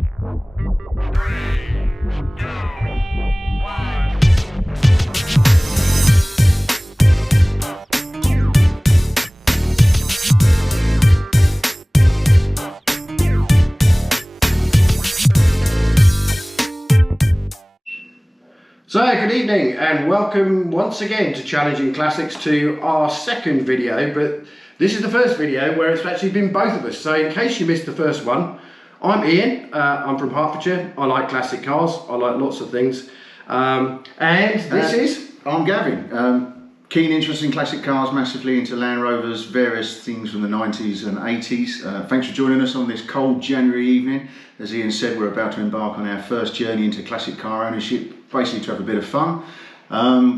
So good evening and welcome once again to Challenging Classics, to our second video, but this is the first video where it's actually been both of us. So in case you missed the first one, I'm Ian, I'm from Hertfordshire, I like classic cars, I like lots of things, and this is... I'm Gavin. Keen interest in classic cars, massively into Land Rovers, various things from the 90s and 80s. Thanks for joining us on this cold January evening. As Ian said, we're about to embark on our first journey into classic car ownership, basically to have a bit of fun.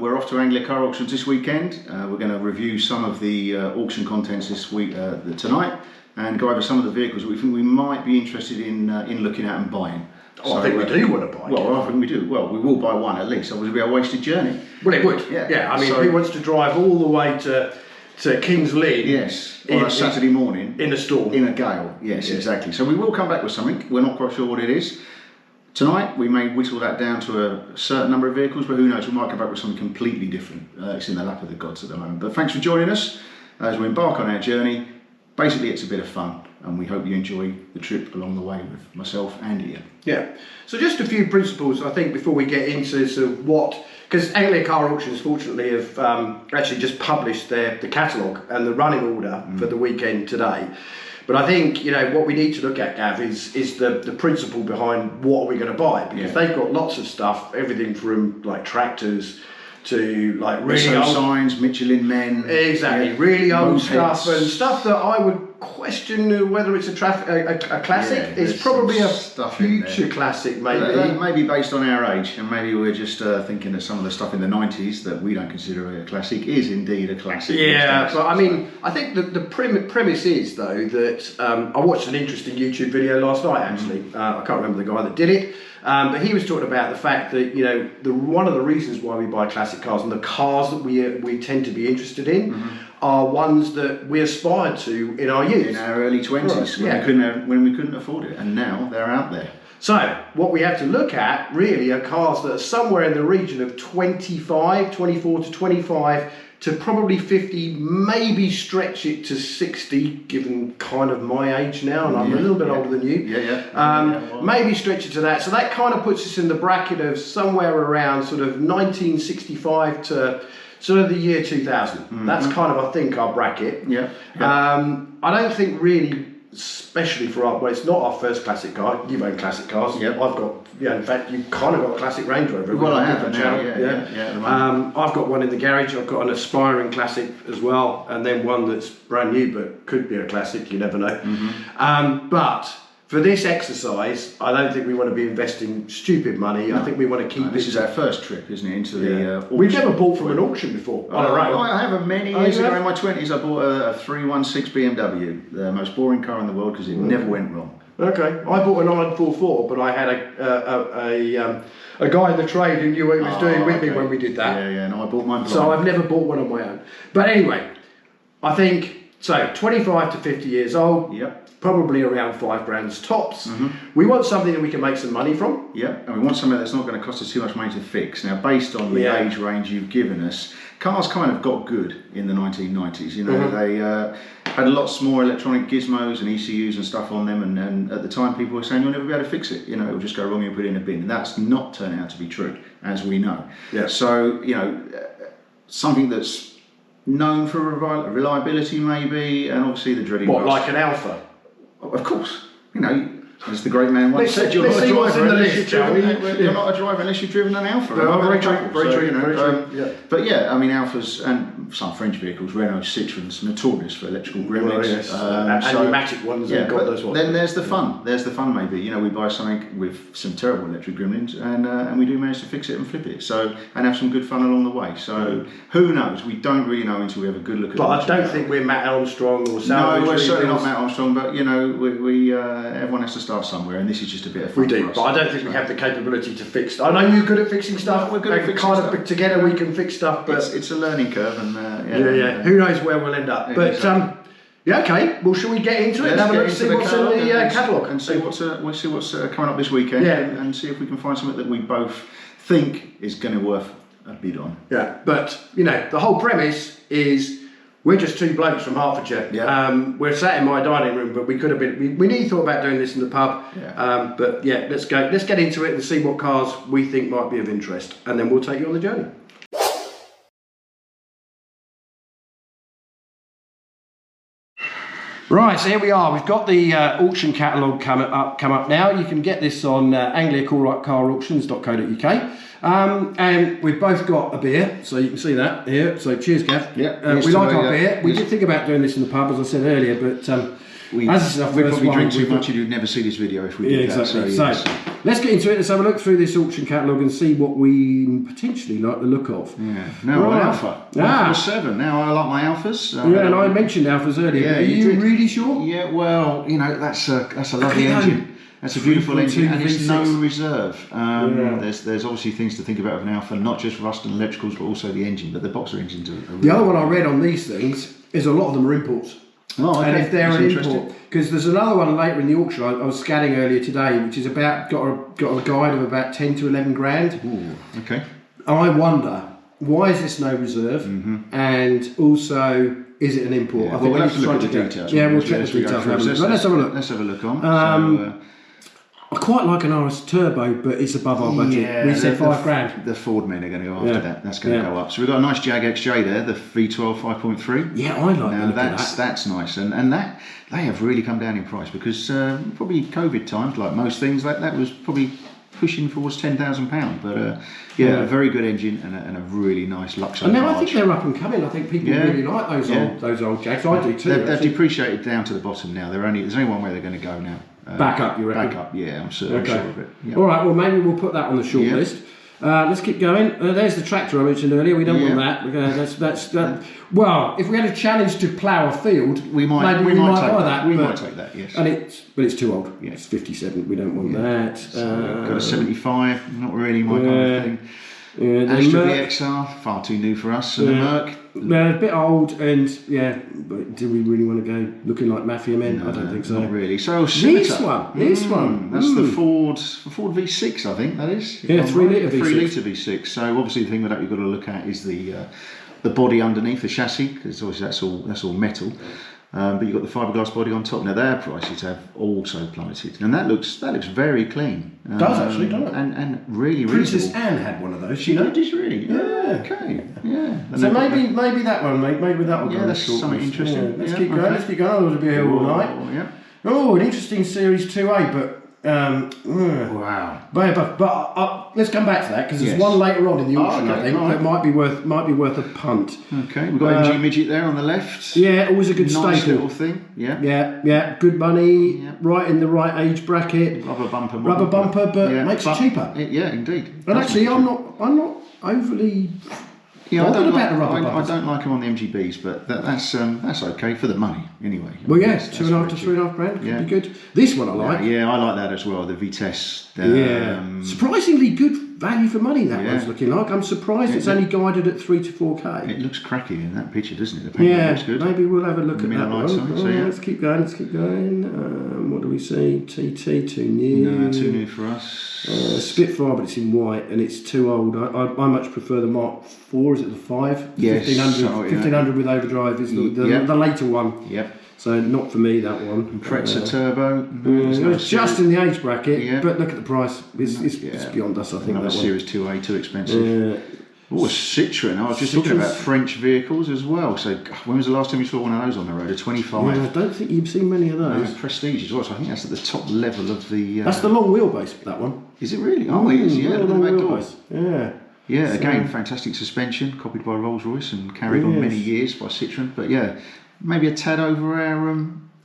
We're off to Anglia car auctions this weekend. We're going to review some of the auction contents this week, tonight, and go over some of the vehicles that we think we might be interested in looking at and buying. Oh, so, I think we do want to buy. Well, I think we do. Well, we will buy one at least. Otherwise, it'll be a wasted journey. Well, it would. Yeah. I mean, who wants to drive all the way to King's Lynn? Yes. On a Saturday morning. In a storm. In a gale. Yes, exactly. So we will come back with something. We're not quite sure what it is. Tonight, we may whittle that down to a certain number of vehicles, but who knows? We might come back with something completely different. It's in the lap of the gods at the moment. But thanks for joining us as we embark on our journey. Basically, it's a bit of fun, and we hope you enjoy the trip along the way with myself and Ian. Yeah, so just a few principles, I think, before we get into sort of what, because Anglia Car Auctions fortunately have actually just published the catalogue and the running order for the weekend today. But I think, you know, what we need to look at, Gav, is the principle behind what are we going to buy, because they've got lots of stuff, everything from like tractors to like really old signs, Michelin men, really old stuff, and stuff that I would question whether it's a classic. It's probably a future classic, maybe. Maybe based on our age, and maybe we're just thinking that some of the stuff in the 90s that we don't consider a classic is indeed a classic. Yeah, but I mean, I think the premise is though that I watched an interesting YouTube video last night actually. I can't remember the guy that did it. But he was talking about the fact that, you know, one of the reasons why we buy classic cars and the cars that we tend to be interested in are ones that we aspired to in our youth. In our early 20s, when we couldn't afford it, and now they're out there. So what we have to look at really are cars that are somewhere in the region of 24 to 25 to probably 50, maybe stretch it to 60, given kind of my age now, and I'm a little bit older than you. Maybe stretch it to that. So that kind of puts us in the bracket of somewhere around sort of 1965 to sort of the year 2000. That's kind of, I think, our bracket. I don't think really, especially for our, well, it's not our first classic car. You've owned classic cars. I've got, in fact, you've kind of got a classic Range Rover. Well, I have. I've got one in the garage. I've got an aspiring classic as well, and then one that's brand new but could be a classic. You never know. But for this exercise, I don't think we want to be investing stupid money. No. I think we want to keep this is our first trip, isn't it, into the auction. We've never bought from an auction before on our own. I have. Many years ago in my 20s, I bought a 316 BMW, the most boring car in the world because it never went wrong. Okay, I bought a 944, but I had a guy in the trade who knew what he was doing with me when we did that. No, I bought mine. So I've never bought one on my own. But anyway, I think, so 25 to 50 years old, probably around £5 tops. We want something that we can make some money from. And we want something that's not going to cost us too much money to fix. Now, based on the age range you've given us, cars kind of got good in the 1990s. You know, they had lots more electronic gizmos and ECUs and stuff on them, and at the time people were saying you'll never be able to fix it. You know, it'll just go wrong and put it in a bin. And that's not turned out to be true, as we know. So, you know, something that's known for reliability maybe, and obviously the dreaded rust. Like an Alpha? Of course, you know, as the great man once said, you're not a driver unless you've driven an Alpha. Very true. But yeah, I mean, Alphas and some French vehicles, Renault Citroëns, notorious for electrical gremlins. And pneumatic ones. Then there's the fun. There's the fun. Maybe, you know, we buy something with some terrible electric gremlins, and we do manage to fix it and flip it. So and have some good fun along the way. So who knows? We don't really know until we have a good look at it. But I don't think we're Matt Armstrong or Salvage. No, we're certainly not Matt Armstrong. But you know, we everyone has to start somewhere, and this is just a bit of fun. We do, but I don't think we have the capability to fix stuff. I know you're good at fixing stuff. We're good at fixing stuff. Together we can fix stuff, but it's a learning curve, and who knows where we'll end up. But Yeah, okay. Well, shall we get into it and have a look and see what's in the catalogue? And see what's coming up this weekend, and see if we can find something that we both think is going to be worth a bid on. Yeah, but, you know, the whole premise is we're just two blokes from Hertfordshire. Yeah. We're sat in my dining room, but we could have been, we nearly thought about doing this in the pub. Yeah. But yeah, let's get into it and see what cars we think might be of interest. And then we'll take you on the journey. Right, so here we are. We've got the auction catalogue come up now. You can get this on Anglia carauctions.co.uk. And we've both got a beer, so you can see that here. So cheers, Gav. Yeah. We like our beer. We did think about doing this in the pub, as I said earlier, but we'd probably drink too much and you'd never see this video if we did that. Exactly. So let's get into it. Let's have a look through this auction catalogue and see what we potentially like the look of. Yeah. Now an Alpha. 147. Now I like my Alphas. And I mentioned Alphas earlier. Yeah, Are you really sure? Yeah. Well, you know that's a lovely engine. That's a beautiful engine, and it's no reserve. There's obviously things to think about with an Alpha, not just rust and electricals, but also the engine. But the boxer engines are really the other one I read on these things is a lot of them are imports. Oh, okay. And if they're an import, because there's another one later in the auction I was scanning earlier today, which is got a guide of about 10 to 11 grand. Ooh, okay. I wonder, why is this no reserve? And also, is it an import? Yeah, I think we'll have to look at the details. Yeah, we'll check the details. Let's have a look. Let's have a look on. I quite like an RS Turbo, but it's above our budget. Yeah, we said 5 grand. The Ford men are going to go after that. That's going to go up. So we've got a nice Jag XJ there, the V12 5.3. Yeah, I like that. That's nice, and that they have really come down in price because probably COVID times, like most things, that was probably pushing towards £10,000. But a very good engine and a really nice Luxo. And now I think they're up and coming. I think people really like those old Jags. I do too. They've depreciated down to the bottom now. There's only one way they're going to go now. Back up, you reckon? Back up, yeah, I'm sure of it. Yep. All right, well, maybe we'll put that on the short list. Let's keep going. There's the tractor I mentioned earlier. We don't want that. Well, if we had a challenge to plough a field, we might buy that. We might take that, yes. But it's too old. Yeah. It's 57. We don't want that. So got a 75. Not really my kind of thing. Astra VXR, far too new for us. And the Merc. A bit old, and but do we really want to go looking like mafia men? No, I don't think so. Not really. So this one. That's the Ford V6, I think that is. Yeah, 3 litre V6. 3 litre V6. So obviously the thing with that you've got to look at is the body underneath the chassis, because obviously that's all metal. But you've got the fiberglass body on top. Now their prices have also plummeted, and that looks very clean. Does actually, doesn't it? And really Princess reasonable. Anne had one of those. She noticed, really. Yeah. Okay. Yeah. So maybe that one, mate. Maybe that will go. Yeah, that's something interesting. Yeah. Let's keep going. Let's keep going. I want to be here all night. Yeah. Oh, an interesting Series 2A, but. Wow. But let's come back to that because there's one later on in the auction I think that might be worth a punt. Okay, we've got MG Midget there on the left. Yeah, always a good nice staple. Little thing. Yeah. Good money, right in the right age bracket. Rubber bumper, but makes it cheaper. Yeah, indeed. And actually, I'm not overly. Yeah, I don't like them on the MGBs, but that's okay for the money anyway. Well, yeah, 2.5 to 3.5 grand could be good. This one I like. Yeah, I like that as well. The Vitesse. Surprisingly good value for money that one's looking like. I'm surprised it's only guided at 3 to 4K. It looks cracky in that picture, doesn't it? The paint looks good. Maybe we'll have a look at that one. Let's keep going. What do we see? TT, too new. No, too new for us. Spitfire, but it's in white and it's too old. I much prefer the Mark 4. Is it the 5? Yes. 1500 with overdrive is the later one. Yep. So not for me that one. Pretzer Turbo. It's just in the age bracket, but look at the price. It's beyond us, I think. Another Series 2A, too expensive. Oh, a Citroen. I was just talking about French vehicles as well. So when was the last time you saw one of those on the road? A 25? Yeah, I don't think you've seen many of those. Prestige as well. So I think that's at the top level of the... That's the long wheelbase, that one. Is it really? Oh, it is, yeah. Long wheelbase. Yeah. Yeah, again, fantastic suspension, copied by Rolls-Royce and carried on many years by Citroen. But yeah, maybe a tad over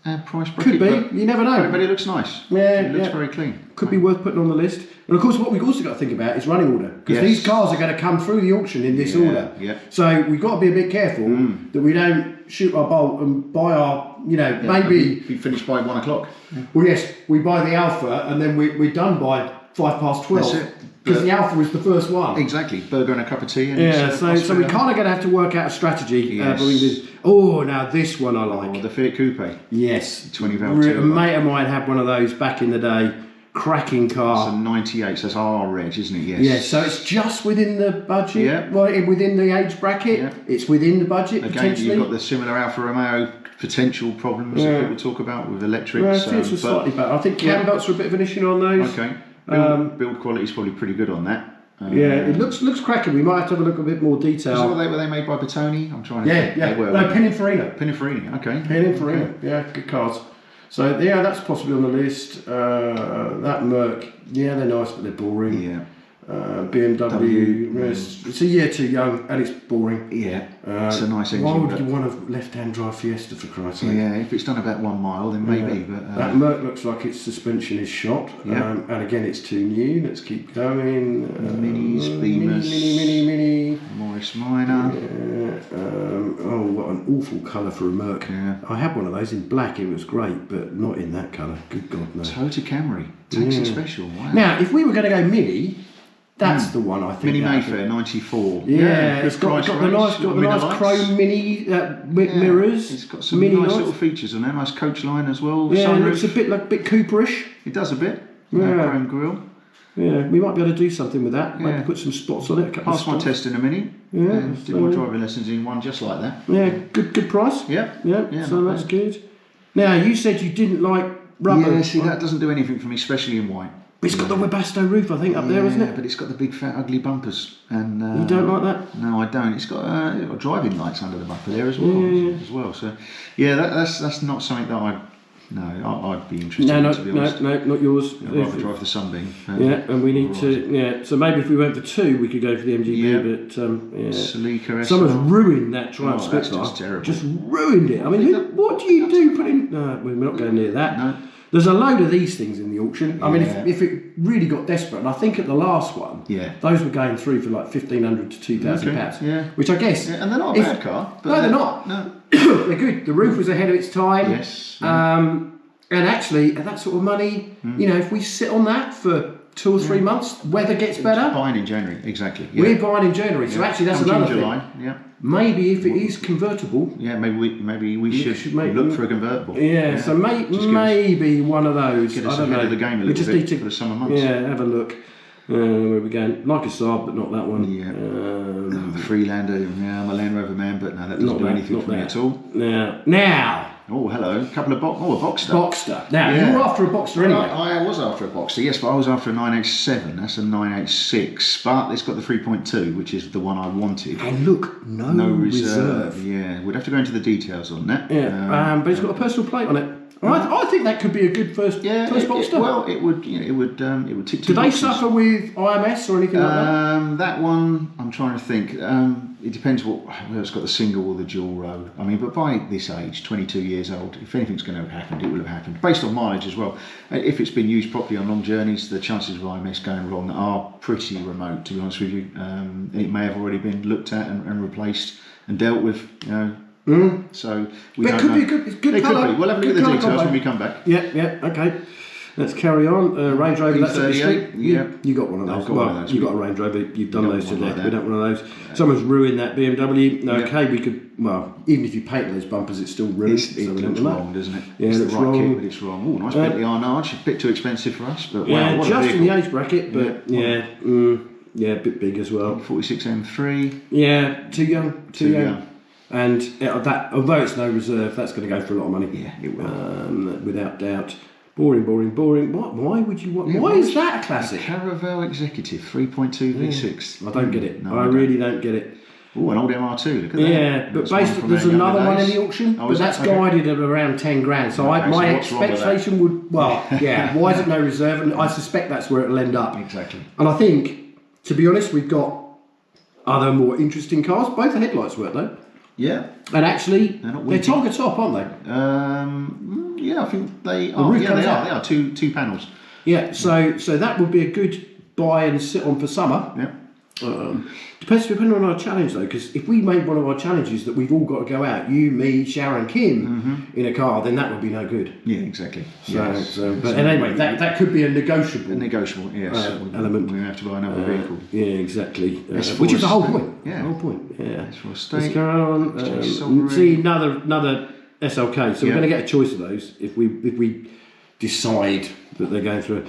our price bracket. Could be, you never know. But it looks nice. Yeah, it looks very clean. Could be worth putting on the list. And of course, what we've also got to think about is running order. Because these cars are going to come through the auction in this order. Yeah. So we've got to be a bit careful that we don't shoot our bolt and buy our, maybe... Be finished by 1 o'clock. Well, yes, we buy the Alpha and then we're done by 12:05. That's it. because the Alpha was the first one. Exactly, burger and a cup of tea. And Yeah, so we're kind of going to have to work out a strategy. Yes. Now this one I like. Oh, the Fiat Coupe. Yes. 20 valve. A mate of mine had one of those back in the day. Cracking car. It's a 98, so that's R reg, isn't it? Yes. Yeah, so it's just within the budget. Yeah. Well, within the age bracket. Yeah. It's within the budget, again, potentially. You've got the similar Alfa Romeo potential problems that people talk about with electrics. I think it's slightly better. I think cam belts are a bit of an issue on those. Okay. Build quality is probably pretty good on that. It looks cracking. We might have to have a look at a bit more detail. Were they made by Bertoni? I'm trying to think. Yeah. No, Pininfarina. Pininfarina, okay. Pininfarina, yeah, good cars. So yeah, that's possibly on the list. That Merc, yeah, they're nice, but they're boring. Yeah. BMW, it's a year too young and it's boring. Yeah, it's a nice engine. Why would you want a left-hand drive Fiesta for Christ's sake? Yeah, if it's done about 1 mile, then maybe. But that Merc looks like its suspension is shot. Yeah. And again, it's too new. Let's keep going. Minis, Beamers, Mini. Morris Minor. What an awful colour for a Merc. Yeah. I had one of those in black. It was great, but not in that colour. Good God, no. Toyota Camry, taxi special. Wow. Now, if we were going to go Mini. That's the one I think. Mini Mayfair 94. Yeah, it's got the nice chrome mini mirrors. It's got some nice little features on there. Nice coach line as well. Yeah, sunroof. It looks a bit Cooperish. It does a bit. Yeah. Chrome grille. Yeah, we might be able to do something with that. Maybe put some spots on it. Passed my test in a Mini. Yeah. Did my driving lessons in one just like that. Yeah, good price. Yeah. So that's good. Now you said you didn't like rubber. Yeah, see that doesn't do anything for me, especially in white. It's got the Webasto roof, I think, up there, isn't it? Yeah, but it's got the big fat ugly bumpers. And you don't like that? No, I don't. It's got driving lights under the bumper there as well. So yeah, that's not something that I'd be interested in, to be honest. No, not yours. I'd rather drive the Sunbeam. And we need to. Yeah, so maybe if we went for 2, we could go for the MGB. But Sleeker. Someone's ruined that Triumph Spitfire. That's just terrible. Just ruined it. I mean, what do you do? We're not going near that. No. There's a load of these things in the auction. I mean, if it really got desperate, and I think at the last one, those were going through for like £1,500 to £2,000. Yeah. Which I guess. Yeah, and they're not a bad car. No, they're not. No. They're good. The roof was ahead of its time. Yes. And actually, at that sort of money, if we sit on that for 2 or 3 months, weather gets better. Buying in January, exactly. Yeah. We're buying in January, so actually that's another July, thing. Yeah. Maybe if it is convertible. Yeah, maybe we should look for a convertible. Yeah. So maybe one of those. Get us I don't ahead know. of the game a little bit for the summer months. Yeah, have a look. Where are we going? Like a Saab, but not that one. Yeah. The Freelander. Yeah, I'm a Land Rover man, but no, that doesn't do anything for me at all. Now. Oh, hello. A couple of a Boxster. Boxster. Now, you were after a Boxster anyway. I was after a Boxster, yes, but I was after a 987. That's a 986. But it's got the 3.2, which is the one I wanted. And look, no reserve. Yeah, we'd have to go into the details on that. Yeah, but it's got a personal plate on it. I think that could be a good first Boxster. Well, it would tick 2 boxes. Do they suffer with IMS or anything like that? That one, I'm trying to think. It depends whether it's got the single or the dual row. I mean, but by this age, 22 years old, if anything's going to have happened, it will have happened. Based on mileage as well. If it's been used properly on long journeys, the chances of IMS going wrong are pretty remote, to be honest with you. It may have already been looked at and replaced and dealt with, So but it could be a good colour. We'll have a look at the details when we come back. Yeah, okay. Let's carry on. Range Rover, that's up the street. Yeah. You got one of those. You got a Range Rover. You've done those to death. We don't want one of those. Yeah. Someone's ruined that BMW. Okay, we could. Well, even if you paint those bumpers, it's still ruined. It looks wrong, doesn't it? Yeah, it's it's the right wrong. kit, but it's wrong. Oh, nice Bentley Arnage. A bit too expensive for us, but wow, what just a in the age bracket, but a bit big as well. 46 M3. Yeah, too young. And that, although it's no reserve, that's going to go for a lot of money. Yeah, it will. Without doubt. Boring. What? Why would you want? Why is that a classic? Caravel Executive 3.2 V6. I don't get it. No, I really don't get it. Oh, an old MR2. Look at that. Yeah, but basically, there's another one in the auction, but that's guided at around 10 grand. So my expectation would, why is it no reserve? And I suspect that's where it'll end up. Exactly. And I think, to be honest, we've got other more interesting cars. Both the headlights work though. Yeah. And actually, they're Tonga top, aren't they? Yeah, I think they are. Yeah, they are. Two panels. Yeah, so that would be a good buy and sit on for summer. Yeah. Depending on our challenge though, because if we made one of our challenges that we've all got to go out, you, me, Sharon, Kim, in a car, then that would be no good. Yeah, exactly. But anyway, that could be a negotiable. Yes. Element. We have to buy another vehicle. Yeah, exactly. It's Which is the whole for a point. Yeah. The whole point. Yeah. It's for a Let's state. go on. See another SLK. So we're going to get a choice of those if we decide that they're going through.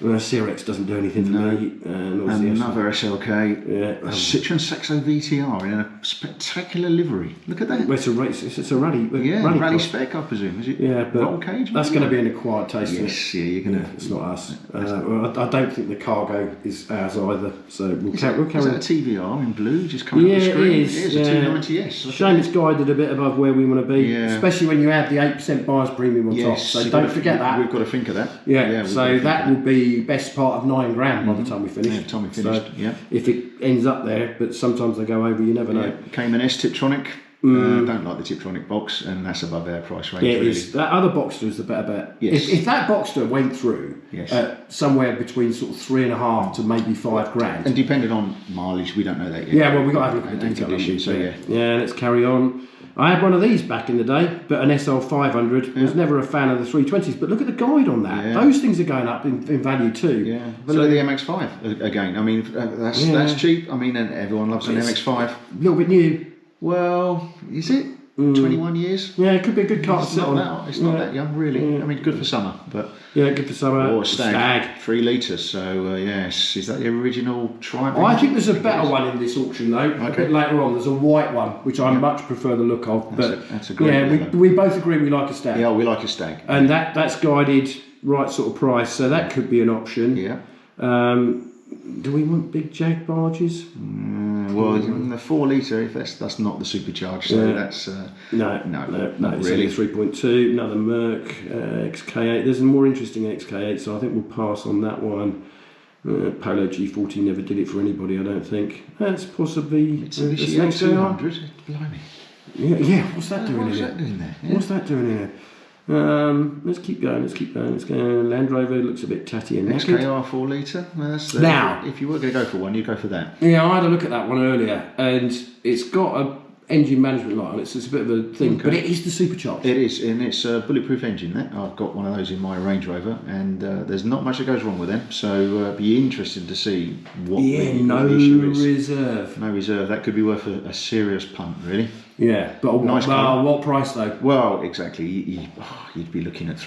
CRX doesn't do anything for me. Another SLK. Yeah. A Citroen Saxo VTR in a spectacular livery. Look at that. Well, it's a race. It's a rally. Rally spec, I presume. Is it? Yeah, but roll cage. That's going to be an acquired taste. Yes, yeah, you're going to. It's not us. I don't think the cargo is ours either. So we'll carry. Is that a TVR in blue just coming up the screen? It is. It is a 290S. Shame it's guided a bit above where we want to be, Yeah. especially when you add the 8% buyer's premium on top. So don't forget that. We've got to think of that. Yeah. So that will be best part of £9,000 by the time we finish. Yeah, by the time we finished. So if it ends up there, but sometimes they go over, you never know. Cayman S Tiptronic. Don't like the Tiptronic box, and that's above our price range. Yeah, it really. is. That other Boxster is the better bet. Yes. If that Boxster went through somewhere between sort of 3.5 to maybe £5,000. And depending on mileage, we don't know that yet. Yeah, well, we've got to have a look at the And detail. condition, so yeah. Yeah, let's carry on. I had one of these back in the day, but an SL500. Was never a fan of the 320s, but look at the guide on that. Yeah. Those things are going up in value too. Yeah, but look at the MX-5 again. I mean, that's cheap. I mean, and everyone loves an MX-5. A little bit new. Well, is it 21 years? Yeah, it could be a good car to sit on. It's not that young, really. I mean, good for summer, but good for summer. Or a stag. 3 litres. So yes, is that the original Triumph? I think there's a better one in this auction though. A bit later on, there's a white one which I much prefer the look of. That's a great we both agree we like a stag. Yeah, we like a stag. And that's guided right sort of price, so that could be an option. Yeah. Do we want big jag barges? Well, the 4 litre, if that's not the supercharged, so that's no, not it's really. only 3.2. Another Merc XK8. There's a more interesting XK8, so I think we'll pass on that one. Polo G40 never did it for anybody, I don't think. That's possibly It's an Mitsubishi 200. Blimey. Yeah. What's that doing What's in that here? doing there? Yeah. What's that doing in here? Let's keep going. Land Rover looks a bit tatty and knackered. XKR 4 litre. Now, if you were going to go for one, you'd go for that. Yeah, I had a look at that one earlier, and it's got a engine management light on it, so it's a bit of a thing, but it is the supercharged. It is, and it's a bulletproof engine. That I've got one of those in my Range Rover, and there's not much that goes wrong with them. So be interested to see what the issue is. No reserve. That could be worth a serious punt, really. Yeah, but what price though? Well, exactly. You'd be looking at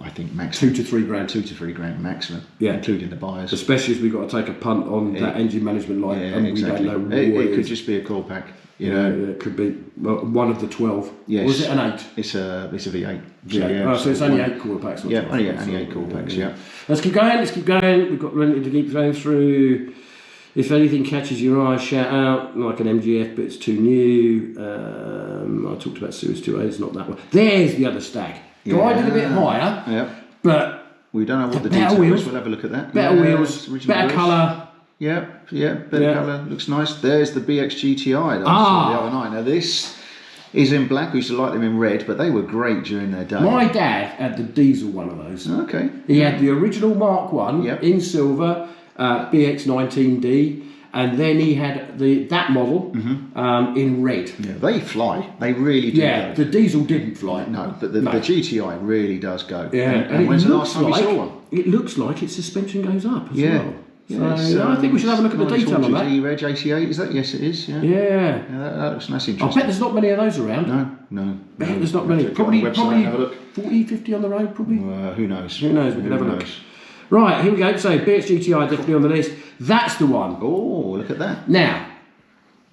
I think maximum 2 to 3 grand. 2 to 3 grand maximum. Yeah, including the buyers. Especially as we've got to take a punt on that engine management light, and exactly. we don't know it could just be a core pack. You know, it could be one of the 12. Yes. Was it an 8? It's a V8. So it's only 8 core packs. Yeah, only 8 core packs. Yeah. Let's keep going. We've got plenty to keep going through. If anything catches your eye, shout out, like an MGF, but it's too new. I talked about Series 2A, it's not that one. There's the other stag. Guided a bit higher, but we don't know what the detail is. We'll have a look at that. Better wheels, better colour. Yeah, better colour, looks nice. There's the BX GTI that I saw the other night. Now this is in black. We used to like them in red, but they were great during their day. My dad had the diesel one of those. Okay. He had the original Mark 1 in silver, BX19D, and then he had that model in red. Yeah, they fly. They really do. Yeah, the diesel didn't fly. No, but the GTI really does go. Yeah, and when's the last time we saw one? It looks like its suspension goes up as well. Yeah, so I think we should have a look at the detail on that. E-Reg 88, is that? Yes, it is. Yeah. That looks nice. Interesting. I bet there's not many of those around. No. There's not many. Probably 40, 50 on the road, probably. Who knows? We can have a look. Right, here we go. So BX GTI definitely on the list. That's the one. Oh, look at that. Now,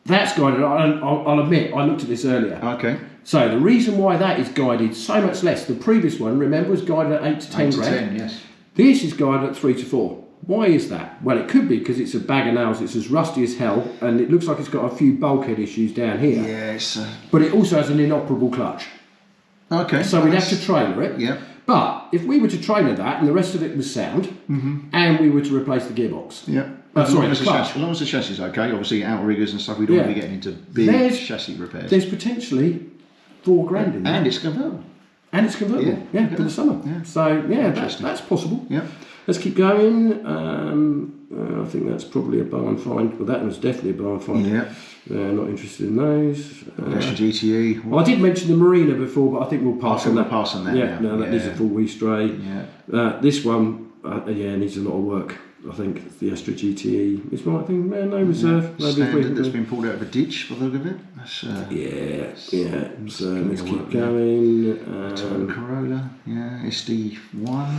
that's guided. I'll admit, I looked at this earlier. Okay. So the reason why that is guided so much less, the previous one, remember, was guided at 8 to 10 grand. 10, yes. This is guided at 3 to 4. Why is that? Well, it could be because it's a bag of nails. It's as rusty as hell, and it looks like it's got a few bulkhead issues down here. Yes. But it also has an inoperable clutch. Okay. So we'd have to trailer it. Yeah. But if we were to trailer that and the rest of it was sound, and we were to replace the gearbox. Yeah. As long as the chassis is okay, obviously outriggers and stuff, we don't want to be getting into big chassis repairs. There's potentially 4 grand in there. And it's convertible. And it's convertible, for the summer. Yeah. So, that's possible. Yeah. Let's keep going. I think that's probably a barn find. Well, that was definitely a barn find. Yeah. Not interested in those. That's the GTE. Well, I did mention the Marina before, but I think we'll pass on that. Pass on that. Yeah, no, that needs a full re-stray. Yeah. This one, needs a lot of work. I think the Astra GTE is right thing. No reserve. Standard that's been pulled out of a ditch by the look of it. That's, yeah. So let's keep going. Toyota Corolla. Yeah. SD1.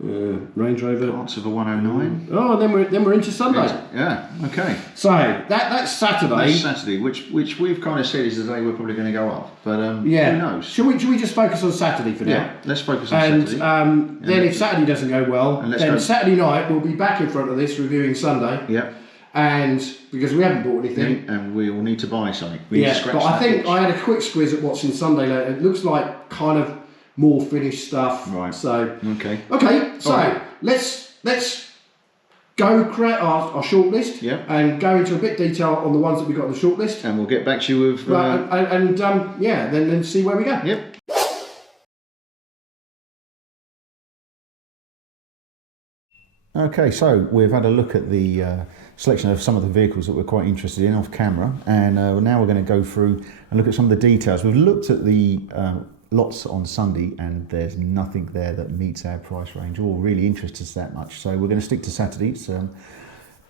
Range Rover. Parts of a 109. Oh, then we're into Sunday. Yeah. Okay. So that's Saturday. That's Saturday, which we've kind of said is the day we're probably going to go up, but who knows? Should we just focus on Saturday for now? Yeah, let's focus on Saturday. And then if Saturday doesn't go well, then Saturday night we'll be back in front of this reviewing Sunday. Yep. And because we haven't bought anything, and we will need to buy something. But I think I had a quick squiz at what's in Sunday later. It looks like kind of more finished stuff. Right. So okay. So let's go create our shortlist. Yeah. And go into a bit of detail on the ones that we got on the shortlist. And we'll get back to you with. Then see where we go. Yep. Okay, so we've had a look at the selection of some of the vehicles that we're quite interested in off camera, and now we're going to go through and look at some of the details. We've looked at the lots on Sunday, and there's nothing there that meets our price range or really interests us that much. So we're going to stick to Saturday. It's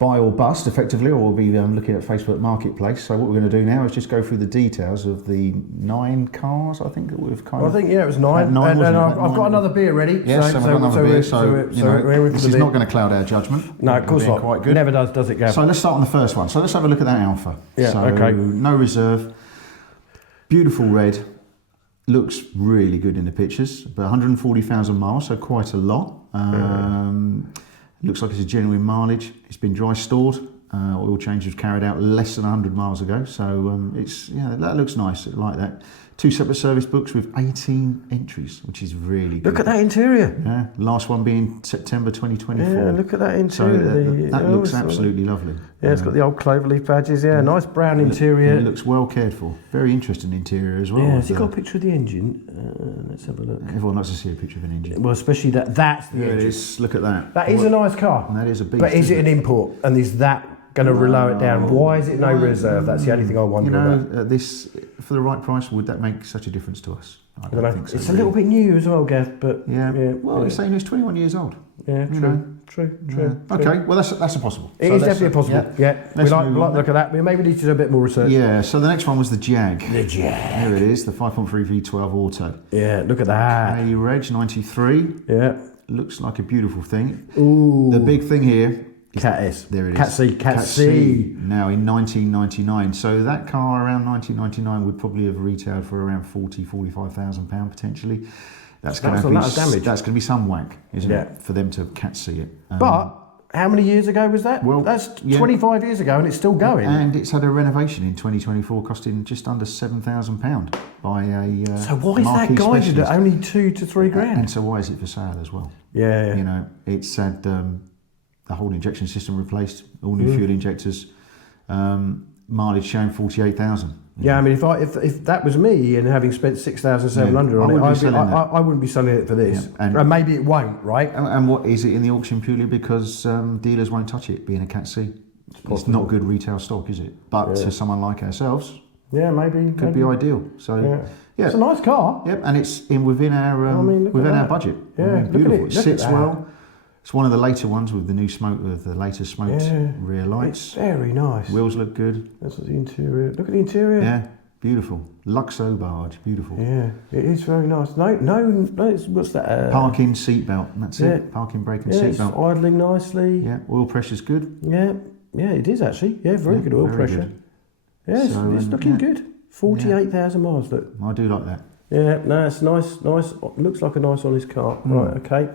buy or bust, effectively, or we'll be looking at Facebook Marketplace. So what we're going to do now is just go through the details of the 9 cars, I think, that we've kind of... I think, it was 9. And I've got another beer ready. Yes, so we've got another beer, so this is not going to cloud our judgment. No, of course not. Quite good. Never does it, Gav? So let's start on the first one. So let's have a look at that Alpha. Yeah, so, okay. No reserve, beautiful red, looks really good in the pictures, but 140,000 miles, so quite a lot. Looks like it's a genuine mileage. It's been dry stored. Oil change was carried out less than 100 miles ago, so that looks nice. I like that. 2 separate service books with 18 entries, which is really good. Look at that interior. Yeah, last one being September 2024. Yeah, look at that interior. So that looks absolutely lovely. Yeah, it's got the old cloverleaf badges. Yeah, nice brown interior. It looks well cared for. Very interesting interior as well. Yeah, has it got a picture of the engine? Let's have a look. Everyone likes to see a picture of an engine. Well, especially that's the engine. It is. Look at that. That is a nice car. And that is a beast. But is it an import? And is that going to lower it down? Why is it no reserve? That's the only thing I wonder about. This, for the right price, would that make such a difference to us? I don't think so. It's a little bit new as well, Gav, but... Well, it's saying it's 21 years old. Yeah, true. Okay, well, that's a possible. It is definitely a possible. Yeah. We like look at that. We maybe need to do a bit more research. Yeah, so the next one was the Jag. The Jag. Here it is, the 5.3 V12 Auto. Yeah, look at that. A Reg 93. Yeah. Looks like a beautiful thing. Ooh. The big thing here... Cat S. There it is. Cat C. Now in 1999. So that car around 1999 would probably have retailed for around £45,000 potentially. That's going to be damage. That's going to be some whack, isn't it, for them to Cat C it. But how many years ago was that? Well, that's 25 years ago, and it's still going. And it's had a renovation in 2024, costing just under £7,000 by a. So why is that guided at only 2 to 3 grand? And so why is it for sale as well? Yeah. You know, it's had. The whole injection system replaced, all new fuel injectors, mileage showing 48,000. Yeah, I mean, if that was me and having spent 6,700 on it, I wouldn't be selling it for this. Yeah. And maybe it won't, right? And what is it in the auction purely because dealers won't touch it, being a Cat C? It's not good retail stock, is it? But to someone like ourselves, maybe could be ideal. So it's a nice car. Yep, and it's within our our budget. Yeah, beautiful. It sits well. It's one of the later ones with the new latest smoked rear lights. It's very nice. Wheels look good. That's the interior. Look at the interior. Yeah, beautiful. Luxo barge, beautiful. Yeah, it is very nice. No, what's that? Parking seatbelt, that's it. Parking brake and seatbelt. It's idling nicely. Yeah, oil pressure's good. Yeah, it is actually. Yeah, very good oil pressure. Good. Yeah, it's looking good. 48,000 miles, look. I do like that. Yeah, no, it's nice. Looks like a nice honest car. Right, okay.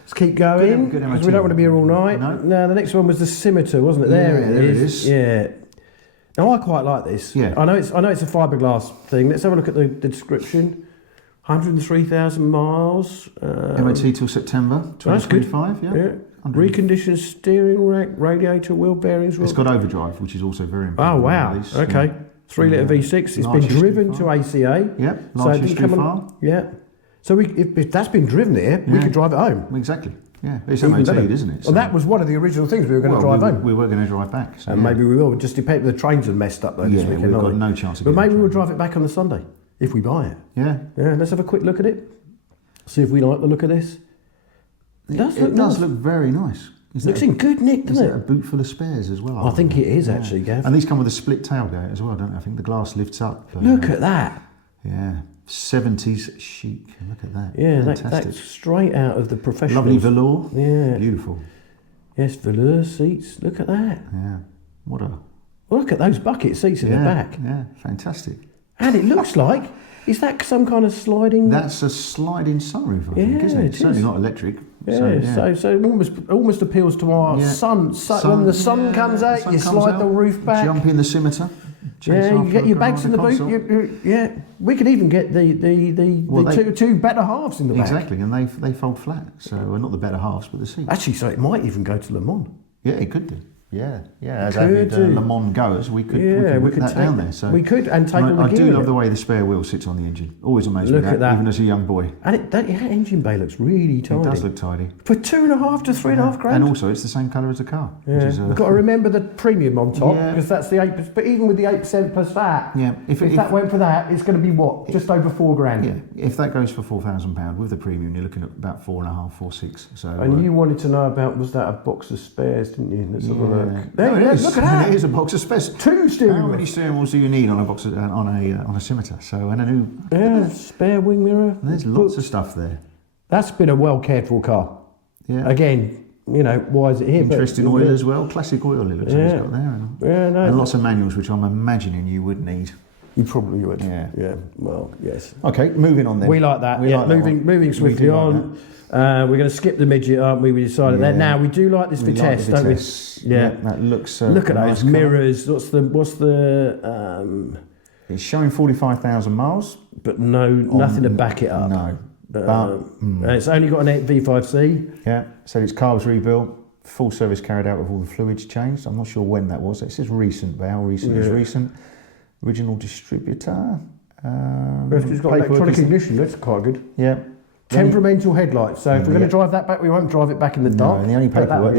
Let's keep going, because we don't want to be here all night. No, the next one was the Scimitar, wasn't it? There it is. Yeah. Now, I quite like this. Yeah. I know it's a fiberglass thing. Let's have a look at the description. 103,000 miles. MOT till September 2025, yeah. Reconditioned steering rack, radiator, wheel bearings. It's got overdrive, which is also very important. Oh, wow. Okay. 3 litre V6. It's been driven to ACA. Yeah, large history file. Yeah. So if that's been driven here, we could drive it home. Exactly. Yeah, it's Even MOT'd, better. isn't it? Well, that was one of the original things we were going to drive home. We were going to drive back. So And maybe we will. It just depends. The trains are messed up though this weekend. we've got aren't they? no chance of But getting maybe a we'll train. drive it back on the Sunday if we buy it. Yeah. Yeah, let's have a quick look at it. See if we like the look of this. It does look It does nice. look very nice. Looks in good nick, Is doesn't it a it? boot full of spares as well? I think it is actually, Gav. And these come with a split tailgate as well, don't they? I think the glass lifts up. Look at that. Yeah. 70s chic. Look at that. Yeah, Fantastic. that's straight out of the professionals. Lovely velour. Yeah. Beautiful. Yes, velour seats. Look at that. Yeah. What a... Look at those bucket seats in the back. Yeah, fantastic. And it looks like, is that some kind of sliding? That's a sliding sunroof, I think, isn't Yeah, it? it Certainly is. not electric. Yeah, so it almost appeals to our sun. When the sun comes out, sun you comes slide out, the roof back. Jump in the scimitar. chase Yeah, you after get a your car bags on in the boot. console. Yeah, we could even get the two better halves in the back. Exactly, and they fold flat. So not the better halves, but the seats. Actually, so it might even go to Le Mans. Yeah, it could do. Yeah. As Could avid do. Le Mans goers, we could whip that take down there. So we could and take all the I gear do in love it. the way the spare wheel sits on the engine. Always amazed me Look at that. even as a young boy. And that engine bay looks really tidy. It does look tidy. For 2.5 to 3.5 grand. And also, it's the same colour as the car. Yeah. Which is, We've got to remember the premium on top Yeah. because that's the 8%. But even with the 8% plus that, if if that went for that, it's going to be what? Just over 4 grand. Yeah, if that goes for £4,000 with the premium, you're looking at about 4.5, 4.6. So And you wanted to know about, was that a box of spares, didn't you? Let's have a look. There, No, it is. look at that. It is a box of spares. 2 steering How wheels. many steering wheels do you need on a box of, on a scimitar? So and a new. Yeah, spare wing mirror. There's lots of stuff there. That's been a well cared for car. Yeah. Again, why is it here? Interesting oil as well. Classic oil it looks like it's got there. Yeah, no. And lots of manuals, which I'm imagining you would need. You probably would. Yeah. Well, yes. Okay, moving on then. We like that. Moving swiftly on. We're going to skip the midget, aren't we? We decided that. Now we do like this Vitesse, don't we? Yeah, that looks. Look at nice those mirrors. What's the? It's showing 45,000 miles. But nothing to back it up. No. And it's only got an V5C. Yeah. So it's carbs rebuilt, full service carried out with all the fluids changed. I'm not sure when that was. It says recent, but how recent is recent? Original distributor. It's got electronic ignition. That's quite good. Yeah. Temperamental headlights. So if we're going to drive that back, we won't drive it back in the dark. No, and the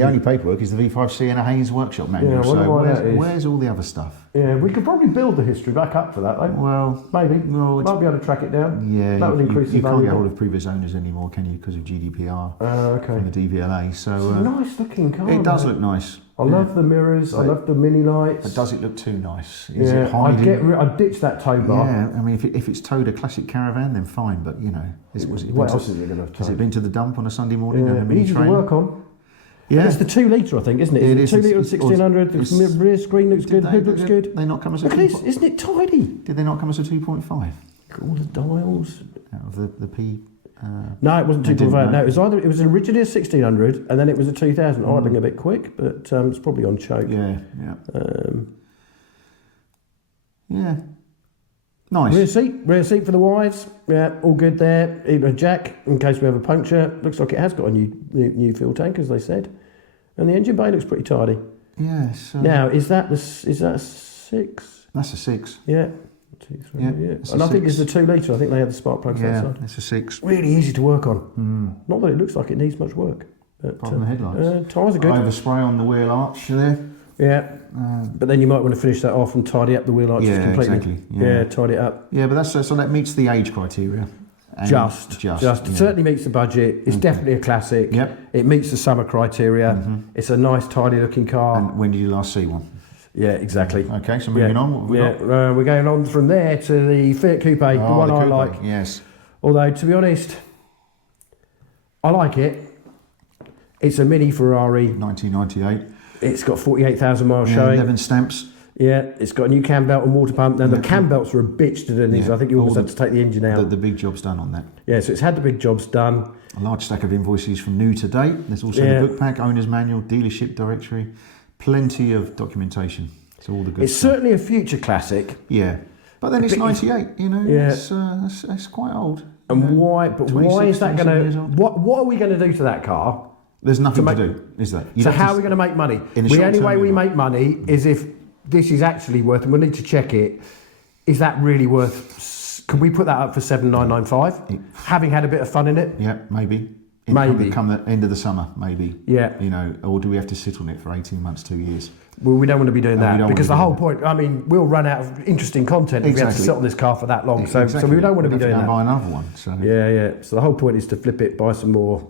only paperwork is the V5C and a Haynes workshop manual. Yeah, I wonder so why that is. where's all the other stuff? Yeah, we could probably build the history back up for that, though. Well, maybe. No, might be able to track it down. Yeah, that would increase the you value. can't get hold of previous owners anymore, can you? Because of GDPR from the DVLA. So it's a nice looking car. It does look nice. I love the mirrors. I love the mini lights. But does it look too nice? Is it I'd ditch that tow bar. Yeah, I mean, if it's towed a classic caravan, then fine. But what else is it going to have? Has it been to the dump on a Sunday morning? Yeah, a mini easy train? to work on. Yeah, it's the 2 litre, I think, isn't it? It is 2 litre 1600. The rear screen looks good. Hood looks good. They not come as a Look at this, isn't it tidy? Did they not come as a 2.5? All the dials. Out of the P. No, it wasn't 2.5. No, it was originally a 1600 and then it was a 2000. Idling a bit quick, but it's probably on choke. Yeah. Yeah. Nice. Rear seat for the wives. Yeah, all good there. Even a jack in case we have a puncture. Looks like it has got a new fuel tank, as they said. And the engine bay looks pretty tidy. Yeah. Now, is that a 6? That's a 6. Yeah. 2, 3, yeah. And I think it's the 2 litre. I think they had the spark plugs outside. It's a 6. Really easy to work on. Not that it looks like it needs much work. But, apart from the headlights. Tyres are good. Overspray on the wheel arch there. Yeah. But then you might want to finish that off and tidy up the wheel arches completely. Exactly. Yeah, tidy it up. Yeah, but so that meets the age criteria. Just. It certainly meets the budget. It's definitely a classic. Yep. It meets the summer criteria. It's a nice, tidy looking car. And when did you last see one? Yeah, exactly. Okay, so moving on. What have we got? We're going on from there to the Fiat Coupe, the one I like. Yes. Although, to be honest, I like it. It's a mini Ferrari. 1998. It's got 48,000 miles showing. 11 stamps. Yeah, it's got a new cam belt and water pump. Now, the cam belts are a bitch to do these. I think you almost had to take the engine out. The big job's done on that. Yeah, so it's had the big jobs done. A large stack of invoices from new to date. There's also the book pack, owner's manual, dealership directory. Plenty of documentation. So all the good It's stuff. certainly a future classic. Yeah. But then it's 98, it's quite old. And why? But why is that going to? 27 What are we going to do to that car? There's nothing to do, is there? So how are we going to make money? The only way we make money is if this is actually worth, and we'll need to check it. Is that really worth Can we put that up for 7,995? Having had a bit of fun in it. Yeah, maybe. Come the end of the summer, maybe. Yeah. You know, or do we have to sit on it for 18 months, 2 years? Well, we don't want to be doing that because the whole point. I mean, we'll run out of interesting content if we have to sit on this car for that long. So we don't want to be doing that. Buy another one. So yeah. So the whole point is to flip it, buy some more.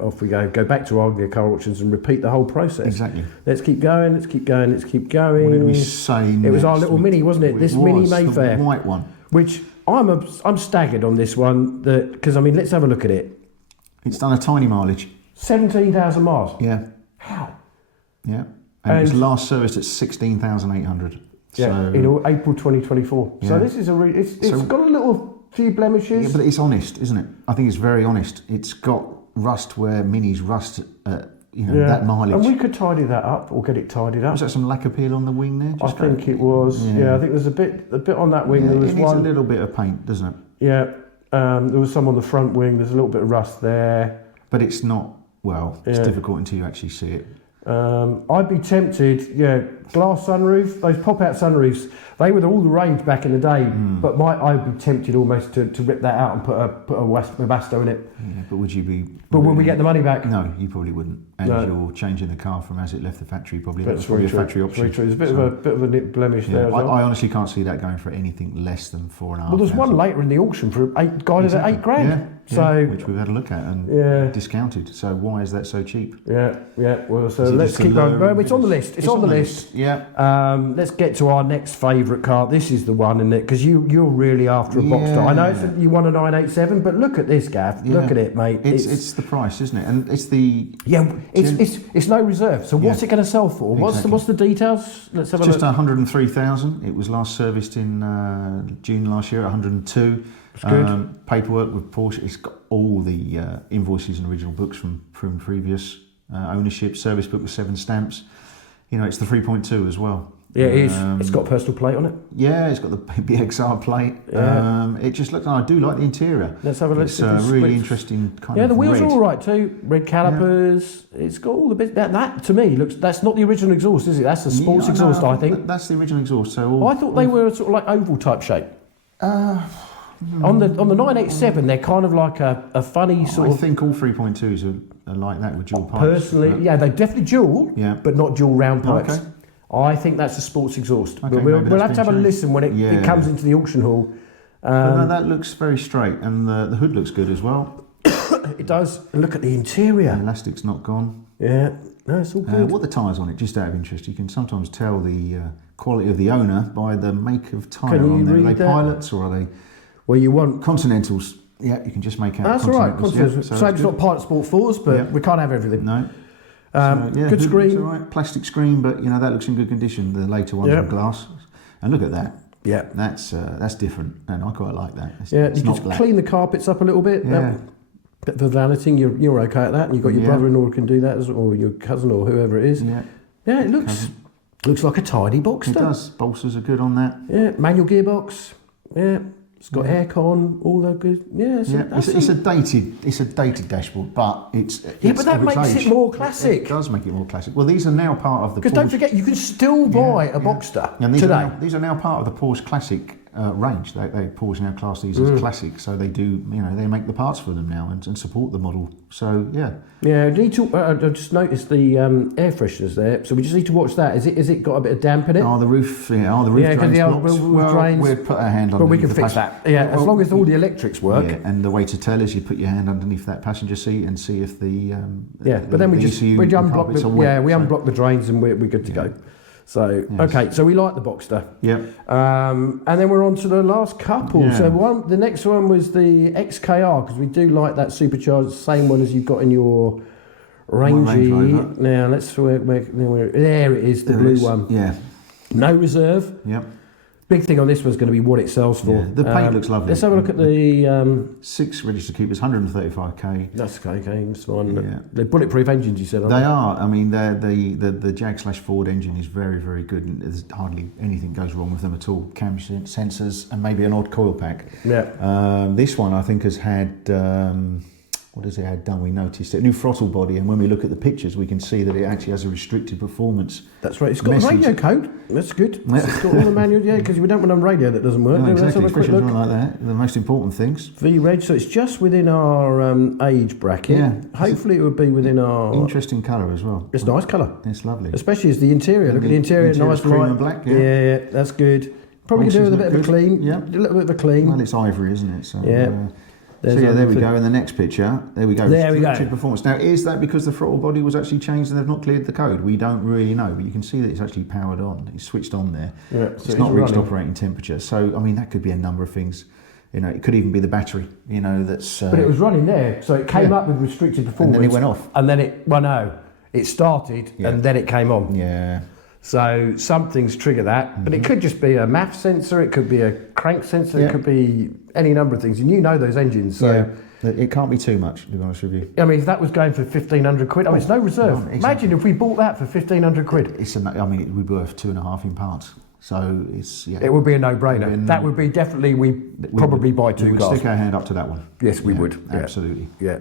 Off we go. Go back to Anglia car auctions and repeat the whole process. Exactly. Let's keep going. Let's keep going. Let's keep going. What did we say? It was our little Mini, wasn't it? This Mini Mayfair, the white one. Which I'm staggered on this one because I mean, let's have a look at it. It's done a tiny mileage. 17,000 miles. Yeah. How? Yeah. And it was last serviced at 16,800. Yeah, so, in April 2024. Yeah. So this is it's got a few blemishes. Yeah, but it's honest, isn't it? I think it's very honest. It's got rust where Minis rust at that mileage. And we could tidy that up or get it tidied up. Was that some lacquer peel on the wing there? I think it was. Yeah, I think there's a bit on that wing. Yeah, there was it needs a little bit of paint, doesn't it? Yeah. There was some on the front wing. There's a little bit of rust there. But it's not. Well, it's difficult until you actually see it. I'd be tempted, glass sunroof, those pop-out sunroofs, they were all the rage back in the day, but I'd be tempted almost to rip that out and put a Webasto in it. Yeah, but would you be... But will we get the money back? No, you probably wouldn't. And you're changing the car from as it left the factory, probably. That's probably a true. factory option. Very true. There's a bit of a blemish there as well. I honestly can't see that going for anything less than 4.5. Well, there's one later in the auction for guided at £8,000. So which we've had a look at and discounted. So why is that so cheap? Yeah. Well, so let's keep going. Well, it's on the list. It's on the list. Yeah. Let's get to our next favourite car. This is the one, isn't it? Because you're really after a Boxster. I know you want a 987, but look at this, Gav. Yeah. Look at it, mate. It's the price, isn't it? And it's the it's no reserve. So what's it going to sell for? Exactly. What's the details? Let's have a look. Just 103,000. It was last serviced in June last year at 102. Good. Paperwork with Porsche. It's got all the invoices and original books from previous ownership. Service book with 7 stamps. It's the 3.2 as well. Yeah, it is. It's got a personal plate on it. Yeah, it's got the BXR plate. Yeah. It just looks. I do like the interior. Let's have a look. It's a really interesting kind of. Yeah, the wheels red. are all right too. Red calipers. Yeah. It's got all the bit. That to me looks. That's not the original exhaust, is it? That's the sports exhaust, I think. That's the original exhaust. So I thought they were sort of like oval type shape. On the 987, they're kind of like a funny sort of... I think all 3.2s are like that with dual pipes. Personally, they're definitely dual, but not dual round pipes. Okay. I think that's a sports exhaust. Okay, we'll have to have a listen when it comes into the auction hall. No, that looks very straight, and the hood looks good as well. It does. And look at the interior. The elastic's not gone. Yeah, no, it's all good. What are the tyres on it? Just out of interest, you can sometimes tell the quality of the owner by the make of tyre on there. Are they pilots or are they... Well, you want Continentals. Yeah, you can just make out. That's all right. Continentals. So it's not Pilot Sport 4s, but we can't have everything. No. Good screen. All right. Plastic screen, but that looks in good condition. The later ones are glass. And look at that. Yeah, that's different, and I quite like that. You just clean the carpets up a little bit. Yeah. Bit of valeting, you're okay at that, and you've got your brother-in-law who can do that, or your cousin, or whoever it is. Yeah. Yeah, it looks like a tidy Boxster. It does. Bolsters are good on that. Yeah, manual gearbox. Yeah. It's got aircon, all that good. Yeah, it's a dated dashboard, but but that makes it more classic. It does make it more classic. Well, these are now part of the. Because don't forget, you can still buy a Boxster today. These are now part of the Porsche Classic range. Porsche now class these as classic, so they do. They make the parts for them now and support the model. So yeah. Yeah, I need to. I just noticed the air fresheners there, so we just need to watch that. Is it got a bit of damp in it? The roof. Yeah, the roof drains. Drains. We'd put our hand on. But we can fix that. Yeah, as long as all the electrics work. Yeah, and the way to tell is you put your hand underneath that passenger seat and see if the. But then we unblock unblock the drains and we're good to go. So okay, so we like the Boxster. Yeah. And then we're on to the last couple. Yeah. So the next one was the XKR, because we do like that supercharged, same one as you've got in your Range. Now let's there it is, the blue one. Yeah. No reserve. Yep. Big thing on this one's going to be what it sells for. Yeah, the paint looks lovely. Let's have a look at the 6 registered keepers, 135k. That's okay. It's fine. Yeah. They're bulletproof engines, you said. They are. I mean, the Jag/Ford engine is very, very good, and there's hardly anything goes wrong with them at all. Cam sensors and maybe an odd coil pack. Yeah. This one I think has had what has it had done? We noticed it. New throttle body, and when we look at the pictures, we can see that it actually has a restricted performance. That's right. It's got a radio code. That's good. It's got all the manual, because we don't want a radio that doesn't work. No, Let's exactly, have a quick especially look. something like that. The most important things. V-Reg, so it's just within our age bracket. Yeah. Hopefully it would be within our... Interesting colour as well. It's a nice colour. It's lovely. Especially as the interior. Look at the interior, nice cream light. and black, Yeah, that's good. Probably could do with a bit of a clean. Yeah. A little bit of a clean. Well, it's ivory, isn't it? So, Yeah. So there we go. In the next picture, there we go. There we go. Restricted performance. Now, is that because the throttle body was actually changed and they've not cleared the code? We don't really know, but you can see that it's actually powered on. It's switched on there. Yeah, it's not reached operating temperature. So, I mean, that could be a number of things. You know, it could even be the battery. You know, that's. But it was running there, so it came up with restricted performance. And then it went off. And then it started and then it came on. Yeah. So something's triggered that, but it could just be a MAF sensor, it could be a crank sensor, it could be any number of things. And you know those engines, so it can't be too much, to be honest with you. I mean, if that was going for 1,500 quid, I mean, it's no reserve. No, exactly. Imagine if we bought that for 1,500 quid. I mean, it would be worth 2.5 in parts. So it's It would be a no-brainer. That would be definitely we'd probably buy two we would cars. stick our hand up to that one. Yes, we would. Absolutely. Yeah.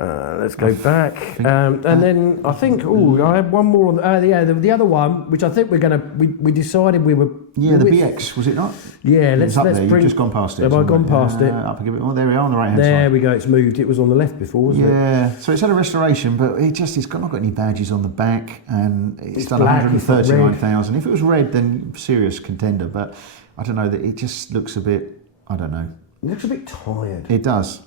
Let's go back, and then I think. I have one more on the other one, which I think we decided we were. Yeah, the BX, was it not? Yeah, let's bring. You've just gone past it. Have I gone past it? Up a bit more. There we are on the right hand side. There we go. It's moved. It was on the left before, wasn't it? Yeah. So it's had a restoration, but it's not got any badges on the back, and it's done black, 139,000. If it was red, then serious contender. But I don't know. That it just looks a bit. I don't know. It looks a bit tired. It does.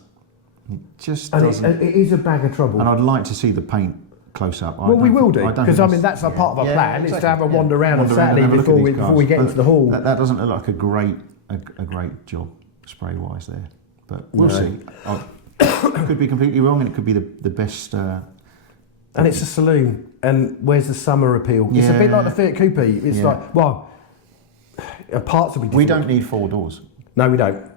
It just and doesn't. It is a bag of trouble. And I'd like to see the paint close up. Well, we will do, because that's a part of our plan, is to have a wander around on Saturday before we get into the hall. That doesn't look like a great job spray wise there, but we'll see. I could be completely wrong, and it could be the best. And it's a saloon, and where's the summer appeal? It's a bit like the Fiat Coupe. It's like, parts will be different. We don't need 4 doors. No, we don't.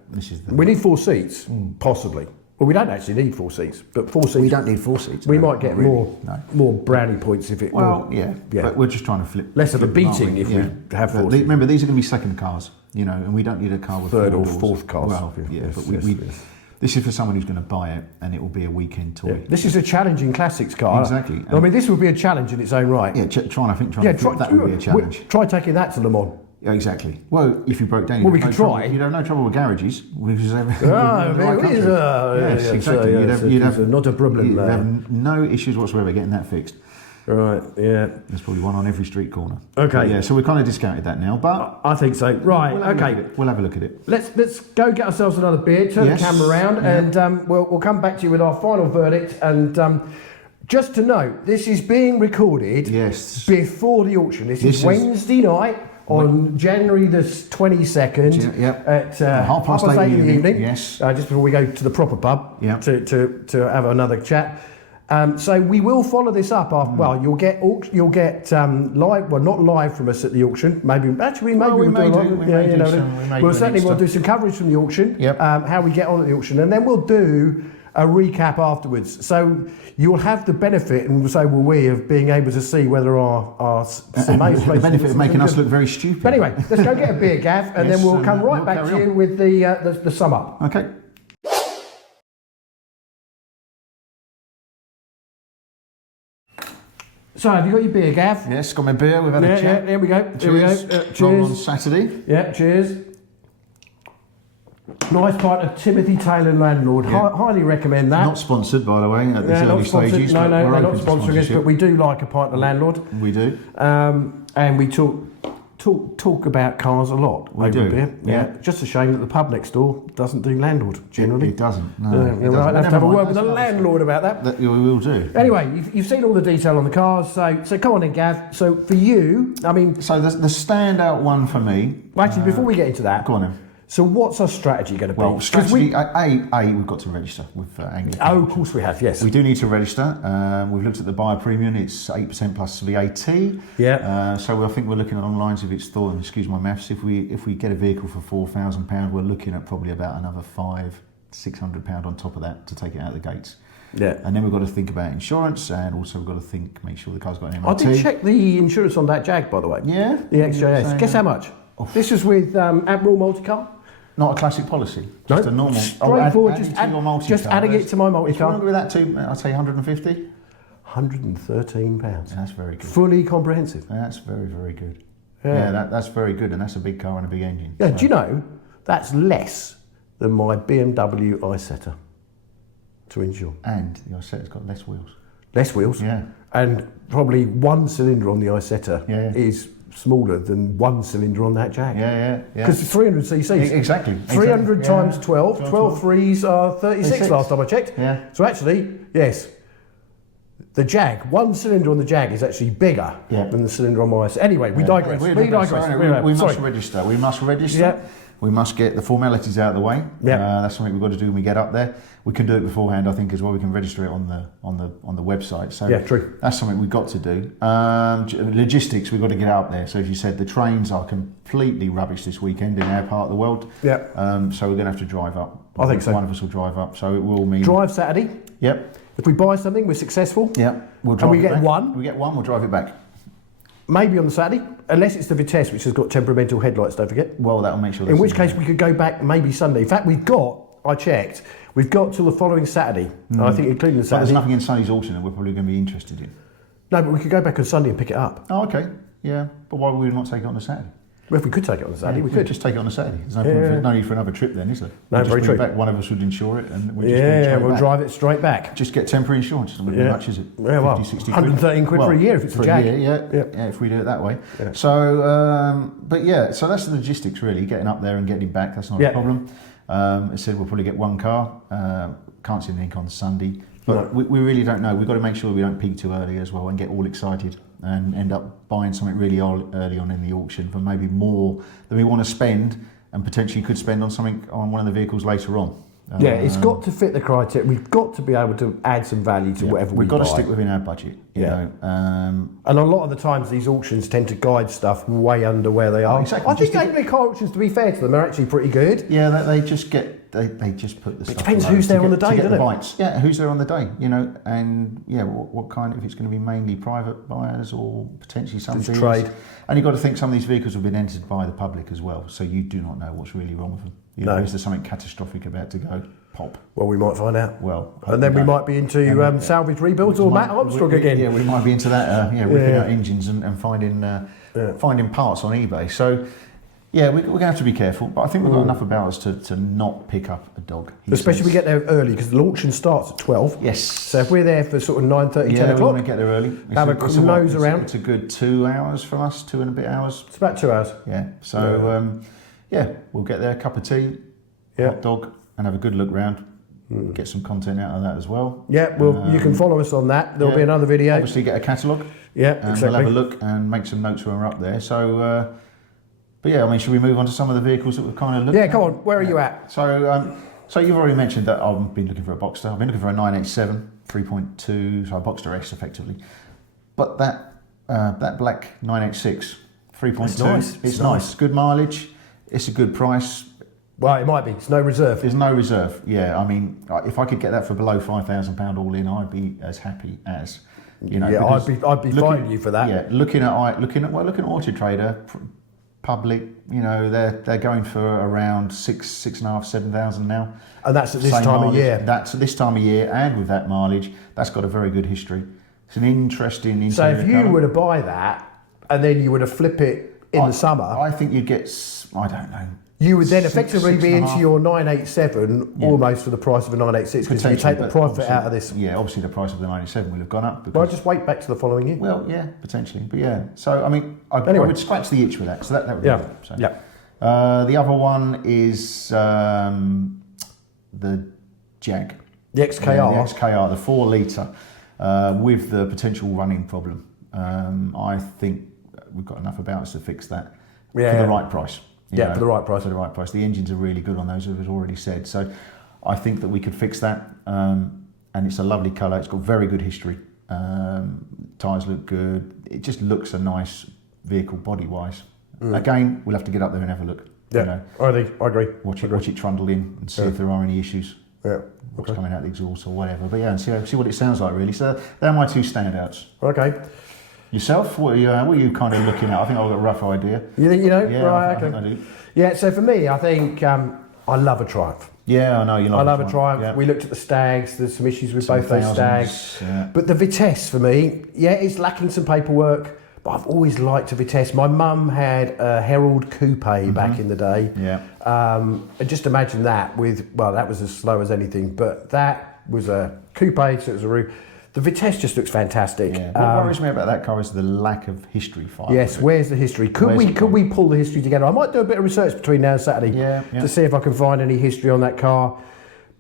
We need 4 seats, possibly. Well, we don't actually need 4 seats, but 4 seats. We don't need 4 seats. We might get more brownie points if it. Well, but we're just trying to flip. Less of a beating if we have 4 seats. Remember, these are going to be second cars, and we don't need a car with third or doors. fourth cars. Well, this is for someone who's going to buy it, and it will be a weekend toy. Yeah. This is a challenging classics car. Exactly. I mean, this would be a challenge in its own right. Yeah, trying to flip that would be a challenge. Try taking that to Le Mans. Yeah, exactly. Well, if you broke down, we could try. You'd have no trouble with garages. Yes, exactly. You'd have not a problem. You'd have no issues whatsoever getting that fixed. Right. Yeah. There's probably one on every street corner. Okay. But so we kind of discounted that now, but I think so. Right. We'll have a look at it. Let's go get ourselves another beer. Turn the camera around, and we'll come back to you with our final verdict. And just to note, this is being recorded before the auction. This is Wednesday night. On January the 22nd at 8:30 in the evening, just before we go to the proper pub to have another chat. So we will follow this up after. Well, you'll get live. Well, not live from us at the auction. Maybe we'll do some coverage from the auction. How we get on at the auction, and then we'll do a recap afterwards. So you'll have the benefit, and so will we, of being able to see whether our the benefit of making us look very stupid. But anyway, let's go get a beer, Gav, and then we'll come right back to you with the sum up. Okay. So, have you got your beer, Gav? Yes, got my beer. We've had a chat. Yeah, there we go. Cheers. Cheers. On Saturday. Yeah, cheers. Nice pint of Timothy Taylor Landlord. Highly recommend that. Not sponsored, by the way, at this early stages. No, we're not sponsoring us, but we do like a pint of Landlord. We do. And we talk about cars a lot. We do. Beer. Yeah. Just a shame that the pub next door doesn't do Landlord generally. It doesn't. No, we'll have to have a word with the landlord about that. We will do. Anyway, you've seen all the detail on the cars, so come on in, Gav. So for you, I mean, so the standout one for me. Well, actually, before we get into that, go on then. So what's our strategy going to be? Well, we've got to register with Anglia. Oh, of course we have, yes. We do need to register. We've looked at the buyer premium. It's 8% plus VAT. Yeah. So I think we're looking along the lines of its thought, excuse my maths, if we get a vehicle for £4,000, we're looking at probably about another £600 on top of that to take it out of the gates. Yeah. And then we've got to think about insurance, and also we've got to make sure the car's got an MOT. I did check the insurance on that Jag, by the way. Yeah? The XJS. Guess how much? Oh. This was with Admiral Multicar. Not a classic policy, No, just a normal. straightforward. Just Adding it to my multi-car. If you with that too, I'd say 150. £113. That's very good. Fully comprehensive. That's very, very good. Yeah. That's very good, and that's a big car and a big engine. Yeah, so. do you know that's less than my BMW Isetta to insure? And the Isetta's got less wheels. Less wheels. Yeah. And probably one cylinder on the Isetta is smaller than one cylinder on that Jag. Yeah. Because it's 300 cc's. Exactly. 300 times 12. 12 threes are 36 last time I checked. Yeah. So actually, yes, the Jag, one cylinder on the Jag is actually bigger than the cylinder on my Isetta. Anyway, we digress. We must register. We must register. Yeah. We must get the formalities out of the way. Yeah. That's something we've got to do when we get up there. We can do it beforehand, I think, as well. We can register it on the website. So yeah, true. That's something we've got to do. Logistics, we've got to get up there. So as you said, the trains are completely rubbish this weekend in our part of the world. Yeah. So we're going to have to drive up. I think so. One of us will drive up. So it will mean drive Saturday. Yep. If we buy something, we're successful. Yeah. We'll drive and we it get back. one. We get one. We'll drive it back. Maybe on the Saturday, unless it's the Vitesse, which has got temperamental headlights, don't forget. Well, that'll make sure. In which case, we could go back maybe Sunday. In fact, I checked, we've got till the following Saturday. I think including the Saturday. But there's nothing in Sunday's auction that we're probably going to be interested in. No, but we could go back on Sunday and pick it up. Oh, okay. Yeah. But why would we not take it on the Saturday? Well, if we could take it on the Saturday, we could. Just take it on the Saturday. There's no need for another trip then, is there? No, very true. Back, one of us would insure it and we'll just we'll drive it straight back. Just get temporary insurance. It wouldn't be much, is it? Yeah, well, 50, 60 113 quid for a year if it's a Jag. Yeah, if we do it that way. Yeah. So, so that's the logistics really, getting up there and getting back. That's not a problem. I said we'll probably get one car. Can't see anything on Sunday. But we really don't know. We've got to make sure we don't peak too early as well and get all excited and end up buying something really early on in the auction for maybe more than we want to spend and potentially could spend on something on one of the vehicles later on. It's got to fit the criteria. We've got to be able to add some value to whatever we buy. We've got to stick within our budget. You know. And a lot of the times these auctions tend to guide stuff way under where they are. Exactly. I think Anglia car auctions, to be fair to them, are actually pretty good. Yeah, they just get they just put the stuff. It depends who's there on the day, doesn't it? Bites. Yeah, who's there on the day, and what kind, if it's going to be mainly private buyers or potentially some dealers. Trade. And you've got to think some of these vehicles have been entered by the public as well, so you do not know what's really wrong with them. Is there something catastrophic about to go pop? Well, we might find out. Well, and then we might be into salvage rebuilds or Matt Armstrong again. Yeah, we might be into that. Ripping out engines and finding parts on eBay. So. Yeah, we're going to have to be careful, but I think we've got enough about us to not pick up a dog. Especially if we get there early, because the auction starts at 12. Yes. So if we're there for sort of 9:30, 10 o'clock. We want to get there early. Have a nose around. It's a good 2 hours from us, 2 and a bit hours. It's about 2 hours. Yeah. So, we'll get there, a cup of tea, hot dog, and have a good look round. Get some content out of that as well. Yeah, well, you can follow us on that. There'll be another video. Obviously, get a catalogue. Yeah, and exactly. we'll have a look and make some notes when we're up there. So, but yeah, I mean, should we move on to some of the vehicles that we've kind of looked at? Yeah, come on. Where are you at? So, so you've already mentioned that I've been looking for a Boxster. I've been looking for a 987 3.2, so a Boxster S effectively. But that black 986 3.2, it's nice. Good mileage. It's a good price. Well, it might be. It's no reserve. There's no reserve. Yeah, I mean, if I could get that for below £5,000 all in, I'd be as happy as. Yeah, I'd be fighting you for that. Yeah, looking at Auto Trader. Public, they're going for around 6,500, 7,000 now. And that's at this time of year. That's at this time of year, and with that mileage, that's got a very good history. It's an interesting interior. So if you were to buy that, and then you were to flip it in the summer, I think you'd get, I don't know. You would then effectively be into your 987 almost for the price of a 986 because you take the profit out of this. Yeah, obviously the price of the 987 will have gone up. Well, just wait back to the following year. Well, yeah, potentially. But yeah, so I mean, I would scratch the itch with that. So that would be good. So, the other one is the Jag. The XKR. The XKR, the 4 litre with the potential running problem. I think we've got enough about us to fix that for the right price. For the right price. For the right price. The engines are really good on those, as was already said. So I think that we could fix that. And it's a lovely colour. It's got very good history. Tyres look good. It just looks a nice vehicle body-wise. Again, we'll have to get up there and have a look. Yeah, I agree. Watch it trundle in and see if there are any issues. Yeah. What's coming out the exhaust or whatever. But yeah, and see what it sounds like really. So they're my 2 standouts. Okay. Yourself, what are you kind of looking at? I think I've got a rough idea. You think you know? Yeah, right, I think I do. Yeah, so for me, I think I love a Triumph. Yeah, I know you love. I love a Triumph. Yeah. We looked at the Stags. There's some issues with both those 2000s, Stags. yeah. But the Vitesse for me, yeah, it's lacking some paperwork. But I've always liked a Vitesse. My mum had a Herald Coupe back in the day. Yeah. And just imagine that with, well, that was as slow as anything, but that was a coupe, so it was a roof. The Vitesse just looks fantastic. Yeah. What worries me about that car is the lack of history file. Yes, where's the history? Could we pull the history together? I might do a bit of research between now and Saturday to see if I can find any history on that car.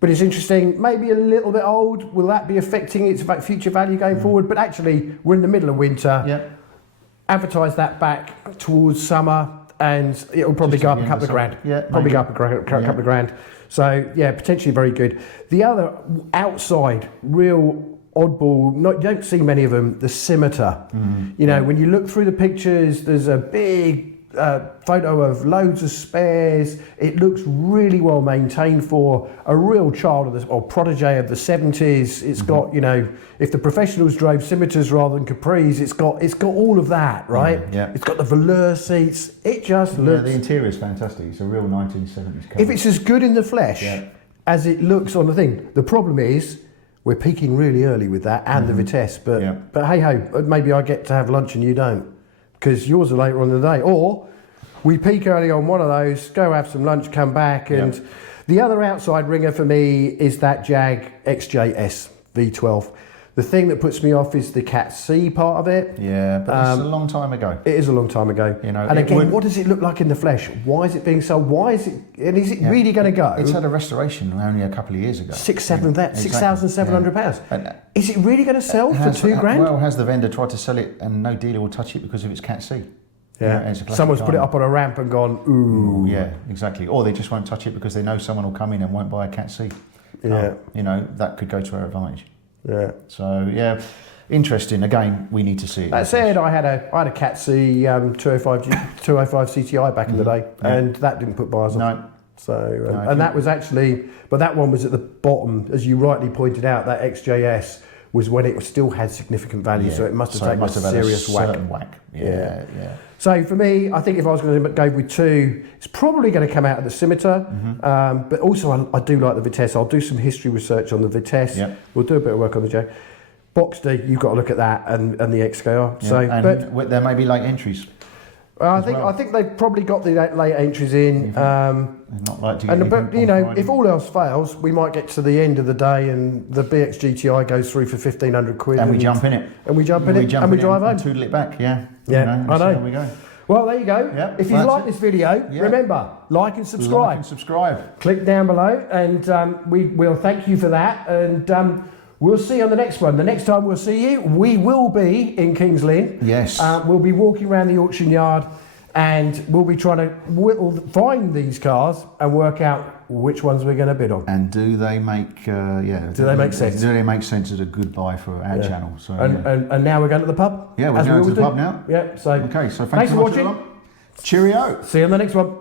But it's interesting, maybe a little bit old. Will that be affecting its future value going forward? But actually, we're in the middle of winter. Yeah. Advertise that back towards summer, and it'll probably go up a couple of grand. Yeah, probably go up a couple of grand. So yeah, potentially very good. The other outside real oddball, you don't see many of them, the Scimitar. You know, when you look through the pictures, there's a big photo of loads of spares. It looks really well maintained for a real child of or protege of the 70s. It's got, you know, if the professionals drove Scimitars rather than Capris, it's got all of that, right? Yeah. It's got the velour seats. It just looks. The interior is fantastic. It's a real 1970s car. If it's as good in the flesh as it looks on the thing, the problem is we're peaking really early with that and the Vitesse. But hey ho, maybe I get to have lunch and you don't, because yours are later on in the day. Or we peak early on one of those, go have some lunch, come back. And the other outside ringer for me is that Jag XJS V12. The thing that puts me off is the Cat C part of it. Yeah, but it's a long time ago. It is a long time ago. You know, and again, what does it look like in the flesh? Why is it being sold? Why is it? And is it really going to go? It's had a restoration only a couple of years ago. £6,700. Is it really going to sell for £2,000? Well, has the vendor tried to sell it and no dealer will touch it because of its Cat C? Yeah, someone's put it up on a ramp and gone, ooh. Yeah, exactly. Or they just won't touch it because they know someone will come in and won't buy a Cat C. Yeah. You know, that could go to our advantage. Yeah. So, yeah, interesting. Again, we need to see it. That said, I had a Cat C 205 CTI back in the day, and that didn't put buyers off. No. So, and that was actually, but that one was at the bottom, as you rightly pointed out, that XJS was when it still had significant value, so it must have taken a serious whack. Yeah. So for me, I think if I was going to go with two, it's probably going to come out of the Scimitar, but also I do like the Vitesse. I'll do some history research on the Vitesse. We'll do a bit of work on the Jag. Boxster, you've got to look at that and the XKR. Yeah. So, but there may be late entries. I think they've probably got the late entries in. Not like to get but you know, if all else fails, we might get to the end of the day and the BX GTI goes through for £1,500, and we jump in it, and we drive home, and toodle it back. Yeah, I know. There we go. Well, there you go. Yeah, if you like this video, remember, like and subscribe. Click down below, and we'll thank you for that. And we'll see you on the next one. The next time we'll see you, we will be in Kings Lynn. Yes. We'll be walking around the auction yard, and we'll be trying to find these cars and work out which ones we're going to bid on. And do they make do they make sense? Do they make sense as a good buy for our channel? So and now we're going to the pub. Yeah, we're going to the pub now. Yeah. So okay. So thanks for much watching. Cheerio. See you on the next one.